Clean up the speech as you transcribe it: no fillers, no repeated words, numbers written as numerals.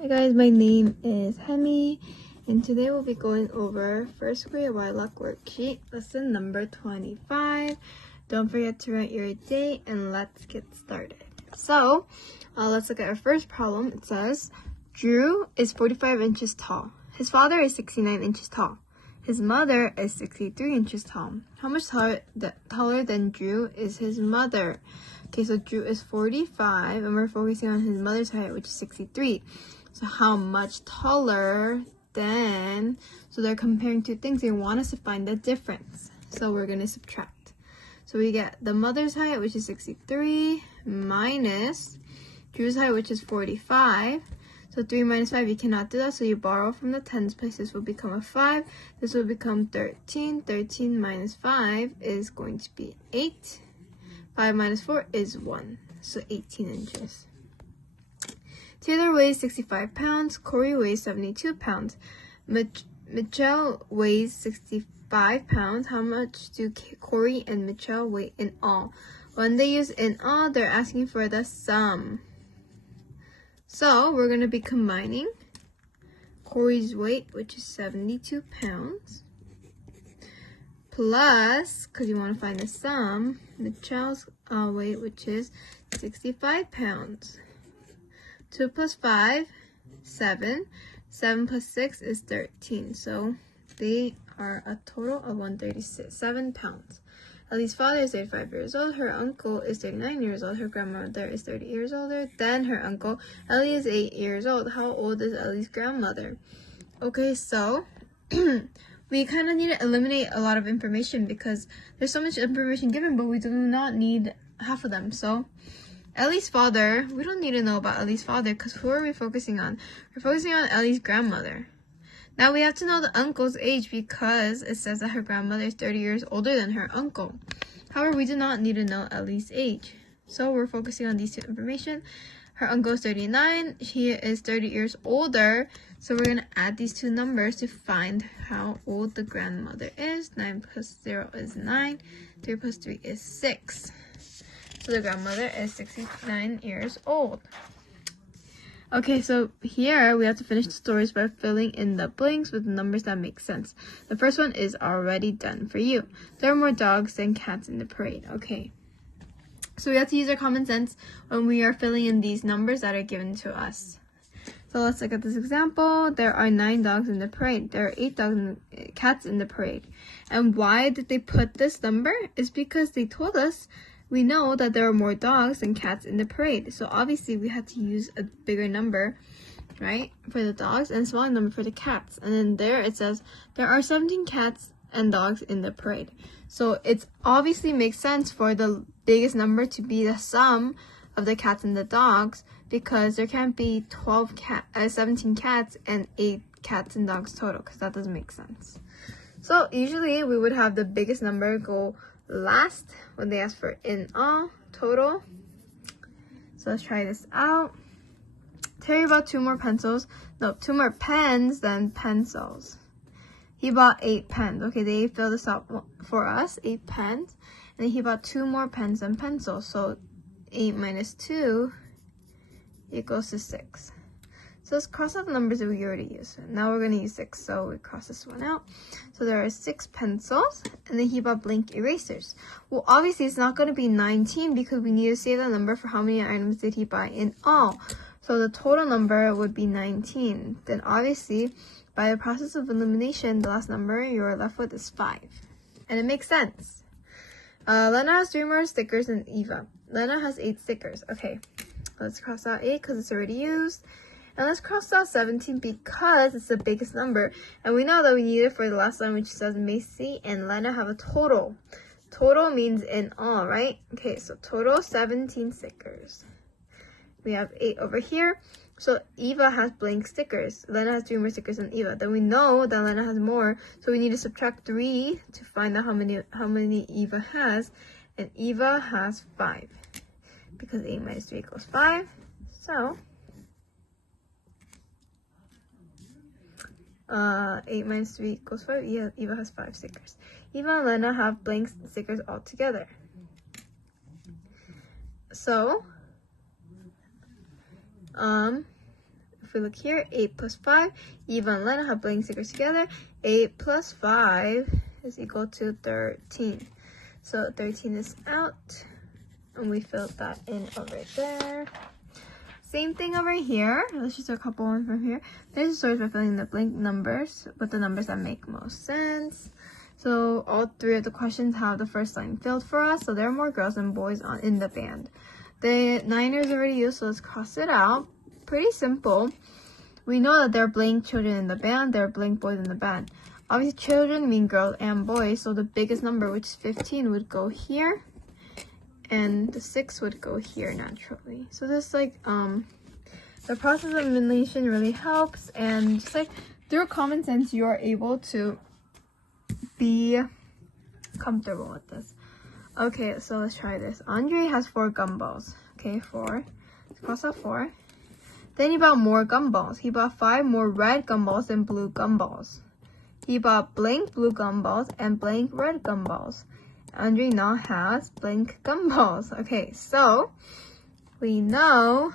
Hi guys, my name is Hemi, and today we'll be going over first grade Luck worksheet, lesson number 25. Don't forget to write your date, and let's get started. So, let's look at our first problem. It says, Drew is 45 inches tall. His father is 69 inches tall. His mother is 63 inches tall. How much taller than Drew is his mother? Okay, so Drew is 45, and we're focusing on his mother's height, which is 63. So how much taller than, so they're comparing two things. They want us to find the difference. So we're going to subtract. So we get the mother's height, which is 63, minus Drew's height, which is 45. So 3 minus 5, you cannot do that. So you borrow from the tens place. This will become a 5. This will become 13. 13 minus 5 is going to be 8. 5 minus 4 is 1. So 18 inches. Taylor weighs 65 pounds. Corey weighs 72 pounds. Mitchell weighs 65 pounds. How much do Corey and Mitchell weigh in all? When they use in all, they're asking for the sum. So we're going to be combining Corey's weight, which is 72 pounds, plus, because you want to find the sum, Mitchell's weight, which is 65 pounds. 2 plus 5, 7. 7 plus 6 is 13. So they are a total of 137 pounds. Ellie's father is 35 years old. Her uncle is 39 years old. Her grandmother is 30 years older than her uncle. Ellie is 8 years old. How old is Ellie's grandmother? Okay, so we kind of need to eliminate a lot of information because there's so much information given, but we do not need half of them. So Ellie's father, we don't need to know about Ellie's father because who are we focusing on? We're focusing on Ellie's grandmother. Now we have to know the uncle's age because it says that her grandmother is 30 years older than her uncle. However, we do not need to know Ellie's age. So we're focusing on these two information. Her uncle is 39. She is 30 years older. So we're going to add these two numbers to find how old the grandmother is. 9 plus 0 is 9. 3 plus 3 is 6. So the grandmother is 69 years old. Okay, so here we have to finish the stories by filling in the blanks with numbers that make sense. The first one is already done for you. There are more dogs than cats in the parade. Okay, so we have to use our common sense when we are filling in these numbers that are given to us. So let's look at this example. There are 9 dogs in the parade. There are 8 cats in the parade. And why did they put this number? Is because they told us we know that there are more dogs than cats in the parade. So obviously we had to use a bigger number, right, for the dogs and a smaller number for the cats. And then there it says there are 17 cats and dogs in the parade. So it obviously makes sense for the biggest number to be the sum of the cats and the dogs because there can't be 17 cats and 8 cats and dogs total because that doesn't make sense. So usually we would have the biggest number go last when they ask for in all total. So let's try this out. Terry bought 2 more pens than pencils. He bought 8 pens. Okay, they filled this out for us, 8 pens. And then he bought 2 more pens than pencils. So 8 minus 2 equals to 6. So let's cross out the numbers that we already used. Now we're going to use 6, so we cross this one out. So there are 6 pencils, and then he bought blank erasers. Well, obviously it's not going to be 19 because we need to save the number for how many items did he buy in all. So the total number would be 19. Then obviously, by the process of elimination, the last number you're left with is 5. And it makes sense. Lena has 3 more stickers than Eva. Lena has 8 stickers. Okay, let's cross out 8 because it's already used. And let's cross out 17 because it's the biggest number. And we know that we need it for the last line, which says Macy and Lena have a total. Total means in all, right? Okay, so total 17 stickers. We have 8 over here. So Eva has blank stickers. Lena has 3 more stickers than Eva. Then we know that Lena has more. So we need to subtract 3 to find out how many Eva has. And Eva has 5. Because 8 minus 3 equals 5. So 8 minus 3 equals 5. Yeah, Eva has 5 stickers. Eva and Lena have blank stickers all together. So, if we look here, 8 plus 5, Eva and Lena have blank stickers together. 8 plus 5 is equal to 13. So 13 is out, and we filled that in over there. Same thing over here. Let's just do a couple ones from here. There's a source by filling the blank numbers with the numbers that make most sense. So all 3 of the questions have the first line filled for us. So there are more girls than boys in the band. The 9 is already used, so let's cross it out. Pretty simple. We know that there are blank children in the band, there are blank boys in the band. Obviously, children mean girls and boys, so the biggest number, which is 15, would go here. And the 6 would go here naturally. So this the process of elimination really helps, and just like through common sense you are able to be comfortable with this. Okay, so let's try this. Andre has 4 gumballs. Okay, 4. Let's cross out 4. Then he bought more gumballs. He bought 5 more red gumballs and blue gumballs. He bought blank blue gumballs and blank red gumballs. Andre now has blank gumballs. Okay, so we know